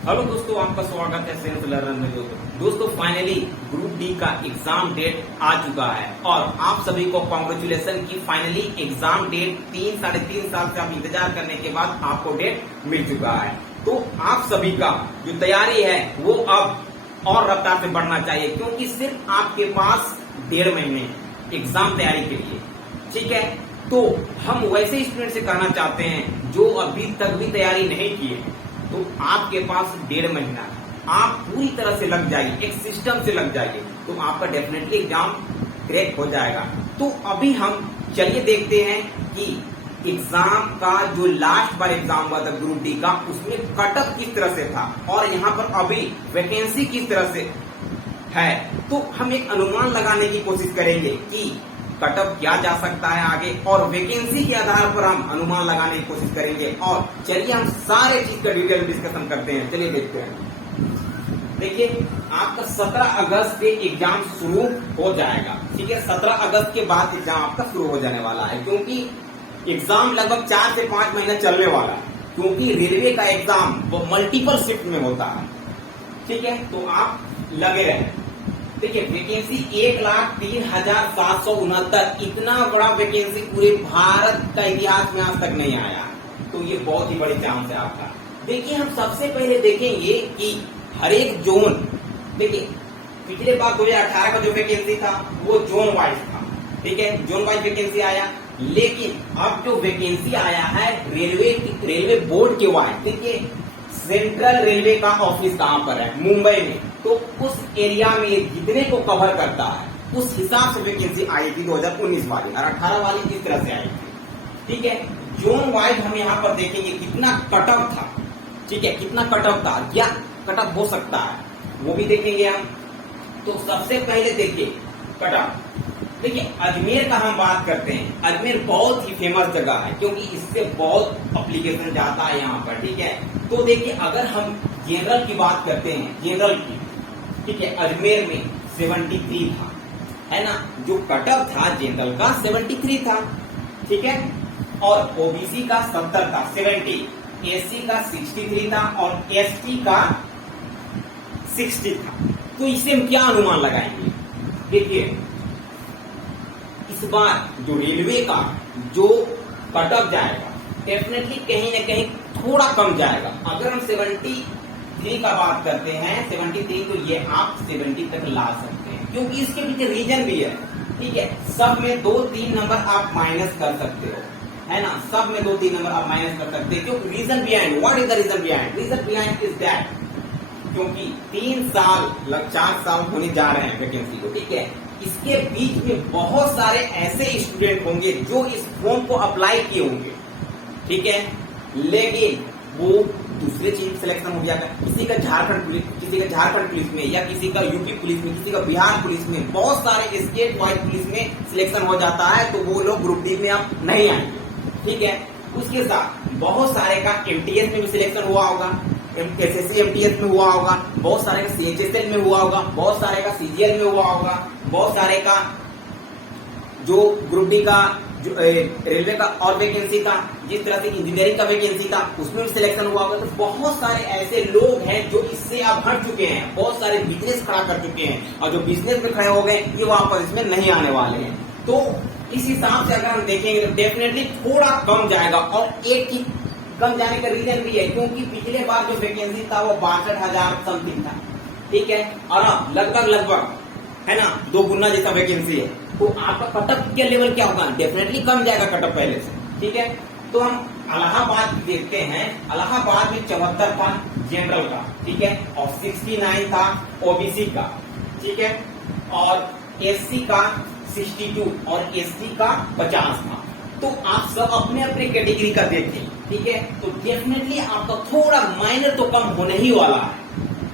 Hello दोस्तों, आपका स्वागत है सेल्फ लर्नर में। दोस्तों फाइनली ग्रुप डी का एग्जाम डेट आ चुका है और आप सभी को कॉन्ग्रेचुलेशन की फाइनली एग्जाम डेट 3-3.5 साल से आप इंतजार करने के बाद आपको डेट मिल चुका है। तो आप सभी का जो तैयारी है वो अब और रफ्तार से बढ़ना चाहिए, क्योंकि सिर्फ आपके पास 1.5 महीने एग्जाम तैयारी के लिए, ठीक है। तो हम वैसे स्टूडेंट से कहना चाहते हैं जो अभी तक भी तैयारी नहीं किए, तो आपके पास 1.5 महीना आप पूरी तरह से लग जाइए, एक सिस्टम से लग जाइए, तो आपका डेफिनेटली एग्जाम क्रैक हो जाएगा। तो अभी हम चलिए देखते हैं कि एग्जाम का जो लास्ट बार एग्जाम हुआ था ग्रुप डी का, उसमें कटअप किस तरह से था और यहाँ पर अभी वैकेंसी किस तरह से है। तो हम एक अनुमान लगाने की कोशिश करेंगे कि कटअप क्या जा सकता है आगे, और वैकेंसी के आधार पर हम अनुमान लगाने की कोशिश करेंगे। और चलिए हम सारे चीज का डिटेल डिस्कशन करते हैं। चलिए देखते हैं। देखिए, आपका 17 अगस्त से एग्जाम शुरू हो जाएगा, ठीक है। 17 अगस्त के बाद एग्जाम आपका शुरू हो जाने वाला है, क्योंकि एग्जाम लगभग 4 से 5 महीना चलने वाला है, क्योंकि रेलवे का एग्जाम वो मल्टीपल शिफ्ट में होता है, ठीक है। तो आप लगे रहे। देखिए, वैकेंसी 1,03,769, इतना बड़ा वैकेंसी पूरे भारत का इतिहास में आज तक नहीं आया, तो ये बहुत ही बड़ी चांस है आपका। देखिए, हम सबसे पहले देखेंगे कि हर एक जोन, देखिए पिछले बार 2018 का जो वैकेंसी था वो जोन वाइज था, ठीक है, जोन वाइज वैकेंसी आया। लेकिन अब जो वैकेंसी आया है रेलवे बोर्ड के वाइज, देखिए सेंट्रल रेलवे का ऑफिस कहाँ पर है, मुंबई में, तो उस एरिया में जितने को कवर करता है उस हिसाब से वैकेंसी आई थी 2019 वाली, और 18 वाली किस तरह से आई थी, ठीक है। जोन वाइज हम यहाँ पर देखेंगे कितना कटअप था, ठीक है, कितना कटअप था, क्या कटअप हो सकता है वो भी देखेंगे हम। तो सबसे पहले देखिए कटअप, देखिए अजमेर का हम बात करते हैं। अजमेर बहुत ही फेमस जगह है, क्योंकि इससे बहुत एप्लीकेशन जाता है यहाँ पर, ठीक है। तो देखिए, अगर हम जनरल की बात करते हैं, जनरल की, ठीक है, अजमेर में 73 था, है ना, जो कटअप था जनरल का 73 था, ठीक है। और ओबीसी का 70 था, 70, एससी का 63 था और एसटी का 60 था। तो इससे हम क्या अनुमान लगाएंगे? देखिए, इस बार जो रेलवे का जो कटअप जाएगा डेफिनेटली कहीं ना कहीं थोड़ा कम जाएगा। अगर हम 73 का बात करते हैं, 73, तो ये आप 70 तक ला सकते हैं, क्योंकि इसके पीछे रीजन भी है, ठीक है। सब में 2-3 नंबर आप माइनस कर सकते हो, है ना, सब में 2-3 नंबर आप माइनस कर सकते हैं। क्योंकि reason behind, what is the reason behind? Reason behind is that, क्योंकि 3 साल 4 साल होने जा रहे हैं वैकेंसी को, ठीक है। इसके बीच में बहुत सारे ऐसे स्टूडेंट होंगे जो इस फॉर्म को अप्लाई किए होंगे, ठीक है, लेकिन वो दूसरे चीज सिलेक्शन हो जाएगा। किसी का झारखंड पुलिस, किसी का झारखंड पुलिस में, या किसी का यूपी पुलिस में, किसी का बिहार पुलिस में, बहुत सारे स्टेट वाइज पुलिस में सिलेक्शन हो जाता है, तो वो लोग ग्रुप डी में आप नहीं आएंगे, ठीक है। उसके साथ बहुत सारे का एमटीएस में भी सिलेक्शन हुआ होगा, एसएससी एमटीएस में हुआ होगा, बहुत सारे का सीएचएसएल में हुआ होगा, बहुत सारे का सीजीएल में हुआ होगा, बहुत सारे का जो ग्रुप डी का जो रेलवे का और वैकेंसी था, जिस तरह से इंजीनियरिंग का वैकेंसी था उसमें भी सिलेक्शन हुआ होगा। तो बहुत सारे ऐसे लोग हैं जो इससे अब हट चुके हैं, बहुत सारे बिजनेस खड़ा कर चुके हैं, और जो बिजनेस में खड़े हो गए ये वापस इसमें नहीं आने वाले हैं। तो इस हिसाब से अगर हम देखेंगे तो डेफिनेटली थोड़ा कम जाएगा। और एक चीज कम जाने का रीजन भी है, क्योंकि पिछले बार जो वैकेंसी था वो 62,000 समथिंग था, ठीक है, और अब लगभग है ना 2 गुना जैसा वैकेंसी है। तो आपका कटअप के लेवल क्या होगा? डेफिनेटली कम जाएगा कटअप पहले से, ठीक है। तो हम इलाहाबाद देखते हैं। इलाहाबाद में 74 था जनरल का, ठीक है, और 69 था ओबीसी का, ठीक है, और एससी का 62 और एसटी का 50 था। तो आप सब अपने अपने कैटेगरी का देखें, ठीक है। तो डेफिनेटली आपका थोड़ा माइनर तो कम होने ही वाला है,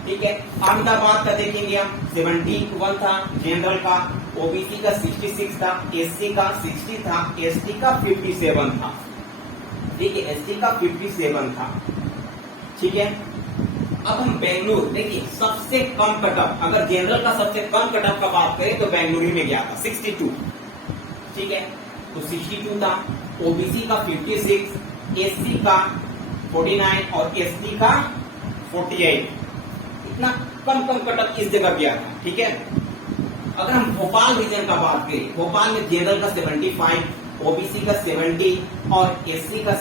ठीक है। अहमदाबाद का देखेंगे हम 71 था जनरल का, ओबीसी का 66 था, एससी का 60 था, एसटी का 57 था, ठीक है, एसटी का 57 था, ठीक है। अब हम बेंगलुरु देखिए, सबसे कम कटअप, अगर जनरल का सबसे कम कटअप का बात करें तो बेंगलुरु में गया था 62, ठीक है। तो 62 था, ओबीसी का 56, एससी का 49 और एसटी का 48, इतना कम कटअप इस जगह गया था। ठीक है, अगर हम भोपाल रीजन का बात करें, भोपाल में जनरल का 75, ओबीसी का 70 और एससी का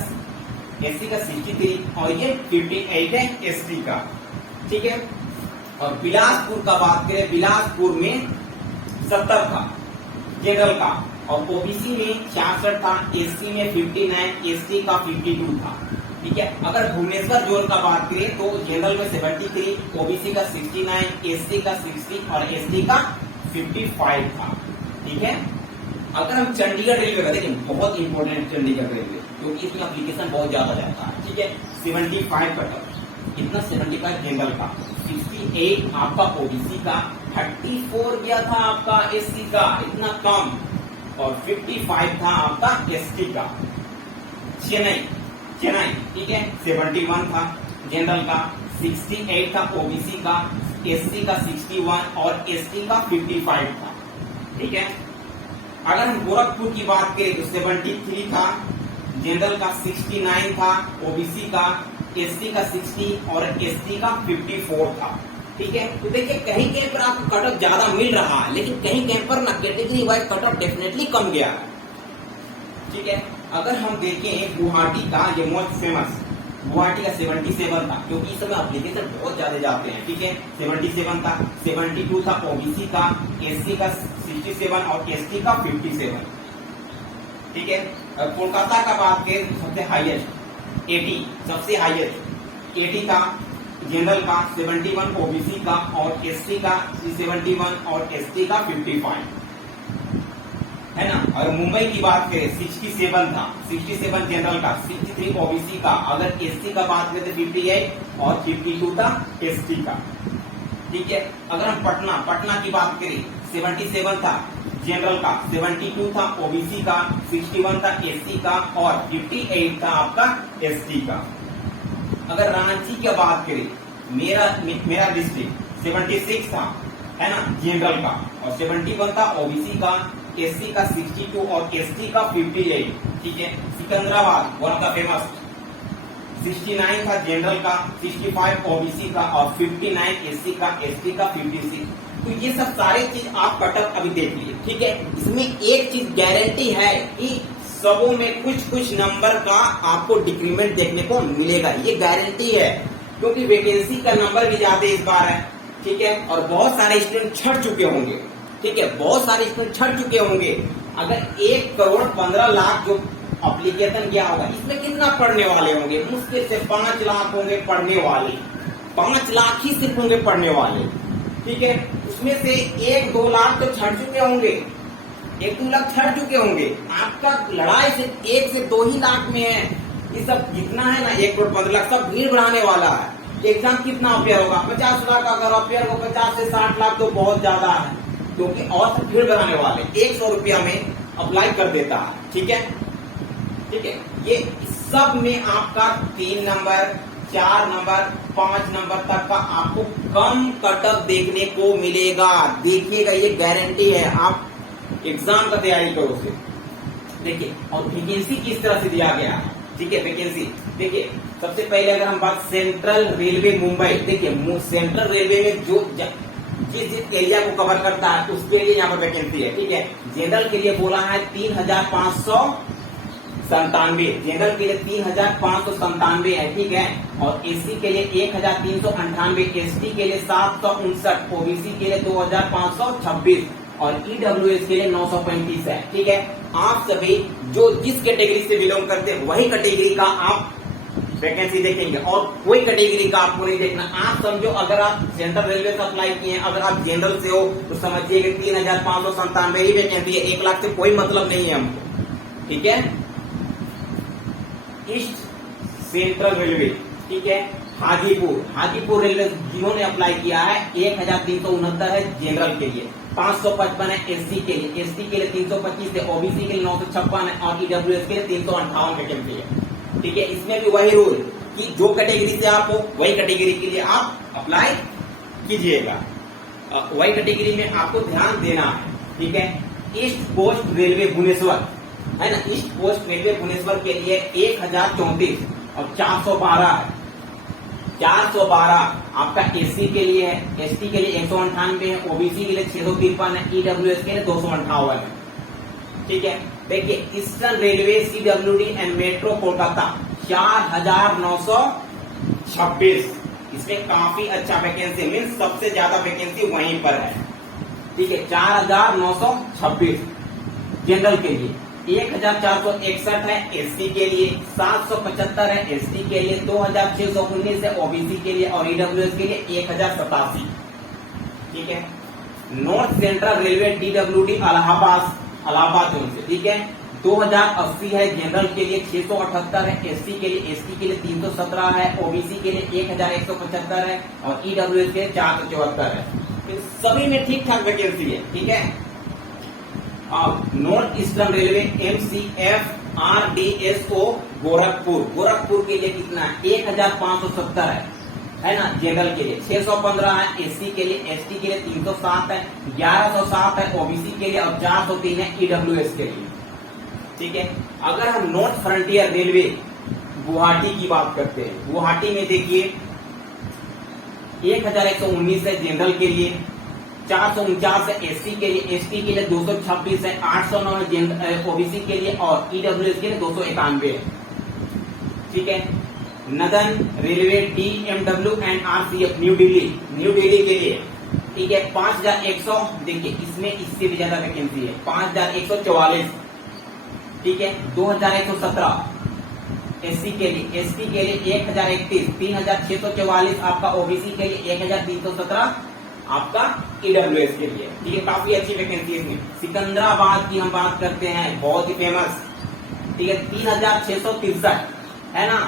63 और ये 58 है एसटी का। ठीक है, और बिलासपुर का बात करें, बिलासपुर में 70 था जनरल का और ओबीसी में 66 था, एससी में 59, एसटी का 52 था। ठीक है, अगर भुवनेश्वर जोन का बात करें तो जनरल में 73, ओबीसी का 69, एससी का 60 और एसटी का 55 था। ठीक है, अगर हम चंडीगढ़ रेलवे का देखें, बहुत इंपॉर्टेंट चंडीगढ़ रेलवे, क्योंकि इसमें एप्लीकेशन बहुत ज्यादा जाता है। ठीक है, 75 कटअप, इतना 75 जनरल का, 68 आपका ओबीसी का, 34 गया था आपका एससी का, इतना कम, और 55 था आपका एसटी का। चेन्नई, ठीक है, 71 था जनरल का, 68 था ओबीसी का, एससी का 61 और एसटी का 55 था। ठीक है, अगर हम गोरखपुर की बात करें तो 73 था जनरल का, 69 था ओबीसी का, एससी का 60 और एसटी का 54 था। ठीक है, तो देखिए कहीं कहीं पर आपको कटअप ज्यादा मिल रहा है, लेकिन कहीं कहीं पर ना कैटेगरी वाइज कटअप डेफिनेटली कम गया है। ठीक है, अगर हम देखें गुवाहाटी का, ये मोस्ट फेमस गुवाहाटी का 77 था, क्योंकि इस समय एप्लीकेशन बहुत ज्यादा जाते हैं। ठीक है, 77 था, 72 था ओबीसी का, एससी का 67 और एसटी का 57। ठीक है, कोलकाता का बात करें तो सबसे हाईएस्ट 80, सबसे हाईएस्ट 80 था जनरल का, 71 ओबीसी का और एससी का 71 और एसटी का 55, है ना। और मुंबई की बात करें 67 था, 67 जनरल का, 63 ओबीसी का, अगर एससी का बात करें तो 58 और 52 था एसटी का। ठीक है, अगर हम पटना की बात करें 77 था जनरल का, 72 था ओबीसी का, 61 था एससी का और 58 था आपका एसटी का। अगर रांची की बात करें, मेरा डिस्ट्रिक्ट 76 था, है ना, जनरल का, और 71 था ओबीसी का, एससी का 62 और एसटी का 58। ठीक है, Secunderabad one of the famous 69 था जनरल का, 65 ओबीसी का और 59 एससी का, एसटी का 56। तो ये सब सारे चीज आप कटअप अभी देख लीजिए। ठीक है, इसमें एक चीज गारंटी है कि सबों में कुछ नंबर का आपको डिक्रीमेंट देखने को मिलेगा, ये गारंटी है, क्योंकि वैकेंसी का नंबर भी ज्यादा इस बार है। ठीक है, और बहुत सारे स्टूडेंट छट चुके होंगे। ठीक है, बहुत सारे स्टूडेंट छट चुके होंगे। अगर 1,15,00,000 जो एप्लीकेशन गया होगा, इसमें कितना पढ़ने वाले होंगे? मुश्किल से 5 लाख होंगे पढ़ने वाले, 5 लाख ही सिर्फ होंगे पढ़ने वाले। ठीक है, उसमें से 1-2 लाख तो छट चुके होंगे, 1-2 लाख छट चुके होंगे। आपका लड़ाई सिर्फ 1 से 2 ही लाख में है। ये सब जितना है ना 1,15,00,000 सब भीड़ बढ़ाने वाला है। एग्जाम कितना अपेयर होगा? 50 लाख अगर अपेयर हो, 50 से 60 लाख तो बहुत ज्यादा है, क्योंकि और सब भीड़ बढ़ाने वाले 100 रुपया में अप्लाई कर देता है। ठीक है, ठीक है, ये सब में आपका 3 नंबर, 4 नंबर, 5 नंबर तक का आपको कम कटअप देखने को मिलेगा। देखिएगा, ये गारंटी है। आप एग्जाम का तैयारी करो से देखिए। और वैकेंसी किस तरह से दिया गया है? ठीक है, वैकेंसी देखिए, सबसे पहले अगर हम बात सेंट्रल रेलवे मुंबई, देखिए सेंट्रल रेलवे में जो जिस एरिया को कवर करता है उसके लिए यहाँ पर वैकेंसी है। ठीक है, जनरल के लिए बोला है 3,597, जनरल के लिए 3,597 है। ठीक है, और एससी के लिए 1,398, एसटी के लिए 759, ओबीसी के लिए 2,526 और ईडब्ल्यूएस के लिए 935 है। ठीक है, आप सभी जो जिस कैटेगरी से बिलोंग करते हैं वही कैटेगरी का आप वैकेंसी देखेंगे, और कोई कैटेगरी का आपको नहीं देखना। आप समझो, अगर आप सेंट्रल रेलवे से अप्लाई किए हैं, अगर आप जनरल से हो तो समझिए कि 3,597 ही वैकेंसी है, 1 लाख से कोई मतलब नहीं है हमको। ठीक है, ईस्ट सेंट्रल रेलवे, ठीक है, हाजीपुर रेलवे जिन्होंने अप्लाई किया है 1,369 है जनरल के लिए, 555 है एससी के लिए, एसटी के लिए 325 है, ओबीसी के लिए 956 है और ईडब्ल्यूएस के लिए 358 वैकेंसी है। ठीक है, इसमें भी वही रूल कि जो कैटेगरी से आप हो वही कैटेगरी के लिए आप अप्लाई कीजिएगा, वही कैटेगरी में आपको ध्यान देना है। ठीक है, ईस्ट कोस्ट रेलवे भुवनेश्वर है ना, ईस्ट कोस्ट रेलवे भुवनेश्वर के लिए 1,034 और 412 है। 412 आपका एससी के लिए है, एसटी के लिए 198 है, ओबीसी के लिए 653 है, ईडब्ल्यूएस के लिए 258 है। ठीक है, देखिए eastern railway CWD and metro Kolkata 4926, इसमें काफी अच्छा वैकेंसी मीन्स सबसे ज्यादा वैकेंसी वहीं पर है। ठीक है, 4926 जनरल के लिए, 1461 है एससी के लिए, 775 है एसटी के लिए, 2619 है ओबीसी के लिए और ईडब्ल्यूएस के लिए 1087। ठीक है, north central railway DWD Allahabad zone से, ठीक है, 2080 है जनरल के लिए, 678 है एससी के लिए, एसटी के लिए 317 है, ओबीसी के लिए 1175 है और ईडब्ल्यूएस के लिए 474 है। सभी में ठीक ठाक वैकेंसी है। ठीक है, अब north eastern railway MCF RDSO Gorakhpur के लिए कितना है? 1570 है ना जनरल के लिए, 615 है एससी के लिए, एसटी के लिए 307 है, 1107 है ओबीसी के लिए और 403 है ईडब्ल्यूएस के लिए। ठीक है, अगर हम नॉर्थ फ्रंटियर रेलवे गुवाहाटी की बात करते हैं, गुवाहाटी में देखिए 1119 है जनरल के लिए, 449 है एससी के लिए, एसटी के लिए 226 है, 809 है ओबीसी के लिए और ईडब्ल्यूएस के लिए 291 है। ठीक है, northern railway DMW and RCF new Delhi के लिए, ठीक है, 5100, देखिए इसमें इससे भी ज्यादा वैकेंसी है, 5144। ठीक है, 2117 एससी के लिए, एसटी के लिए 1031, 3644 आपका ओबीसी के लिए, 1317 आपका ईडब्ल्यूएस के लिए। ठीक है, काफी अच्छी वैकेंसी है इसमें। सिकंदराबाद की हम बात करते हैं, बहुत ही फेमस। ठीक है, 3663 है ना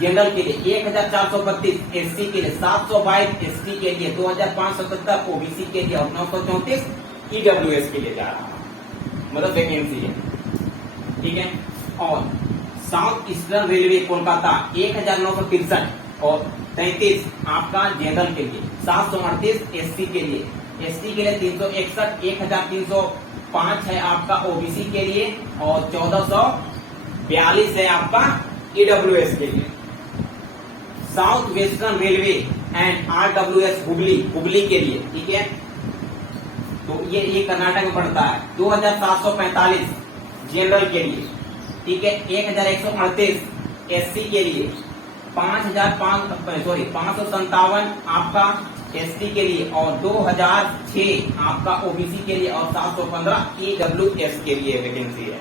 जनरल के लिए, 1432 एससी के लिए, 722 एसटी के लिए, 2570 ओबीसी के लिए और 934 ईडब्ल्यूएस के लिए जा रहा है, मतलब वैकेंसी है। ठीक है, और साउथ ईस्टर्न रेलवे कोलकाता 1963 और 33 आपका जनरल के लिए, 738 एससी के लिए, एसटी के लिए 361, 1305 है आपका ओबीसी के लिए और 1442 है आपका ईडब्ल्यूएस के लिए। South western railway and RWS Hubli के लिए, ठीक है, तो ये कर्नाटक में पड़ता है, 2745 जनरल के लिए। ठीक है, 1138 एससी के लिए, 557 आपका एसटी के लिए और 2006 आपका ओबीसी के लिए और 715 ईडब्ल्यूएस के लिए वैकेंसी है।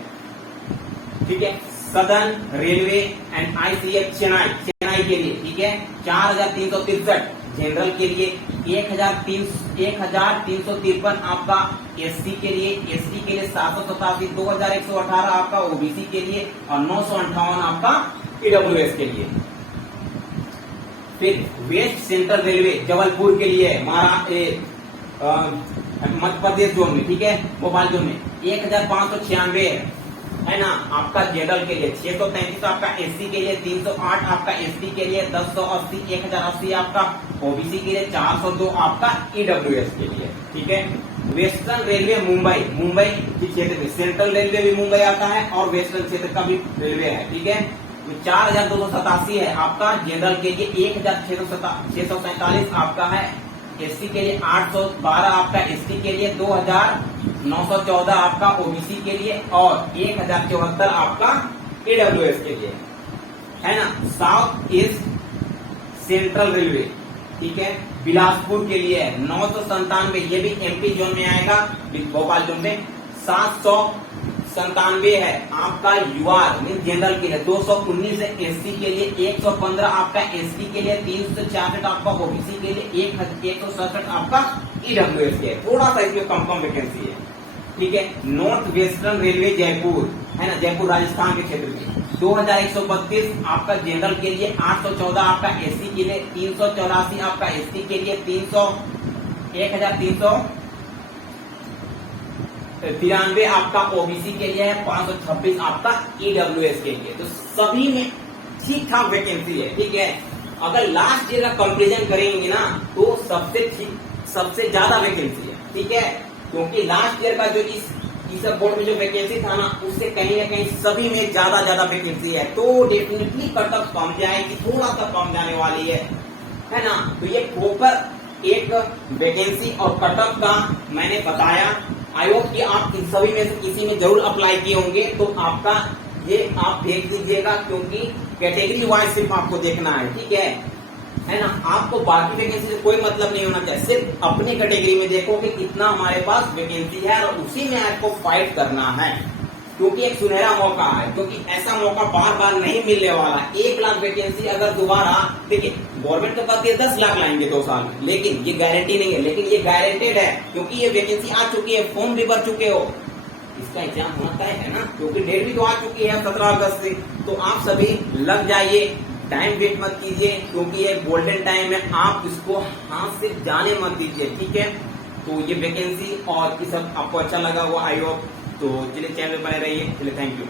ठीक है, southern railway and ICF Chennai के लिए, ठीक है, 4363 जनरल के लिए, 1353 आपका एससी के लिए, एसटी के लिए 787, 2118 आपका ओबीसी के लिए और 958 आपका ईडब्ल्यूएस के लिए। फिर वेस्ट सेंट्रल रेलवे जबलपुर के लिए मध्य प्रदेश जोन में, ठीक है, भोपाल जोन में 1596 है ना आपका जनरल के लिए, 633 आपका एससी के लिए, 308 आपका एसटी के लिए, 1080 1080 आपका ओबीसी के लिए, 402 आपका ईडब्ल्यूएस के लिए। ठीक है, वेस्टर्न रेलवे मुंबई के क्षेत्र में, सेंट्रल रेलवे भी मुंबई आता है और वेस्टर्न क्षेत्र का भी रेलवे है। ठीक है, 4287 है आपका जनरल के लिए, 1647 आपका है एससी के लिए, 812 आपका एसटी के लिए, 2914 आपका ओबीसी के लिए और 1074 आपका ईडब्ल्यूएस के लिए, है ना। साउथ ईस्ट सेंट्रल रेलवे, ठीक है, बिलासपुर के लिए 997, ये भी एमपी जोन में आएगा, भोपाल जोन में 797 है आपका यूआर जनरल के लिए, 219 है एससी के लिए, 115 आपका एसटी के लिए, 366 आपका ओबीसी के लिए, 167 आपका ईडब्ल्यूएस के, थोड़ा सा इसमें कम वैकेंसी है। ठीक है, नॉर्थ वेस्टर्न रेलवे जयपुर, है ना, जयपुर राजस्थान के क्षेत्र में 2132 आपका जनरल के लिए, 814 आपका एससी के लिए, 384 आपका एसटी के लिए, 1393 आपका ओबीसी के लिए है, 526 आपका ईडब्ल्यूएस के लिए। तो सभी में ठीक ठाक वैकेंसी है। ठीक है, अगर लास्ट ईयर का कंपेरिजन करेंगे ना तो सबसे ज्यादा वैकेंसी है। ठीक है, क्योंकि लास्ट ईयर का जो इस बोर्ड में जो वैकेंसी था ना, उससे कहीं ना कहीं सभी में ज्यादा वैकेंसी है, तो डेफिनेटली कट ऑफ कम जाएगी, थोड़ा सा कम जाने वाली है। है ना। तो ये प्रॉपर एक वैकेंसी और कट ऑफ का मैंने बताया। आई होप कि आप इन सभी में से किसी में जरूर अप्लाई किए होंगे, तो आपका ये आप देख दीजिएगा, क्योंकि कैटेगरी वाइज सिर्फ आपको देखना है, ठीक है ना। आपको बाकी वैकेंसी से कोई मतलब नहीं होना चाहिए, सिर्फ अपनी कैटेगरी में देखो कि कितना हमारे पास वैकेंसी है और उसी में आपको फाइट करना है, क्योंकि एक सुनहरा मौका है, क्योंकि ऐसा मौका बार बार नहीं मिलने वाला। 1 लाख वैकेंसी अगर दोबारा, देखिए गवर्नमेंट तो कहती है 10 लाख लाएंगे 2 साल में, लेकिन ये गारंटी नहीं है, लेकिन ये गारंटेड है, क्योंकि ये वैकेंसी आ चुकी है, फॉर्म भी भर चुके हो, इसका एग्जाम होना तय है ना, क्योंकि डेट भी तो आ चुकी है 17 अगस्त से। तो आप सभी लग जाइए, टाइम वेट मत कीजिए, क्योंकि ये गोल्डन टाइम है, आप इसको हाथ से जाने मत दीजिए, ठीक है। तो ये वैकेंसी और ये सब आपको अच्छा लगा हुआ आई होप, तो चलिए चैनल बने रहिए, चलिए थैंक यू।